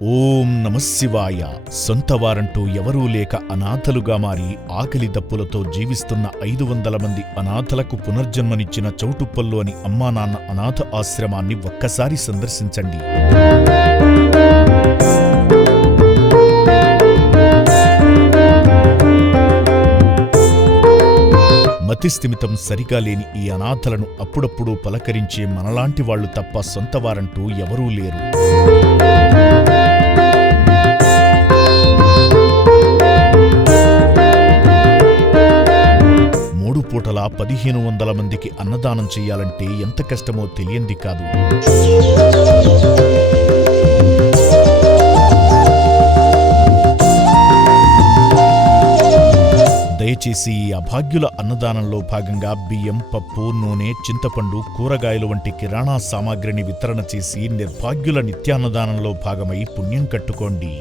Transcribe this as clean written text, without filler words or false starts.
ఓం నమఃశివాయ. సొంతవారంటూ ఎవరూ లేక అనాథలుగా మారి ఆకలి దప్పులతో జీవిస్తున్న 500 మంది అనాథలకు పునర్జన్మనిచ్చిన చౌటుప్పల్లోని అమ్మానాన్న అనాథ ఆశ్రమాన్ని ఒక్కసారి సందర్శించండి. మతిస్థిమితం సరిగా లేని ఈ అనాథలను అప్పుడప్పుడు పలకరించే మనలాంటి వాళ్లు తప్ప సొంతవారంటూ ఎవరూ లేరు. మూడు పూటలా 1500 మందికి అన్నదానం చెయ్యాలంటే ఎంత కష్టమో తెలియంది కాదు. దయచేసి ఈ అభాగ్యుల అన్నదానంలో భాగంగా బియ్యం, పప్పు, నూనె, చింతపండు, కూరగాయలు వంటి కిరాణా సామాగ్రిని వితరణ చేసి నిర్భాగ్యుల నిత్యాన్నదానంలో భాగమై పుణ్యం కట్టుకోండి.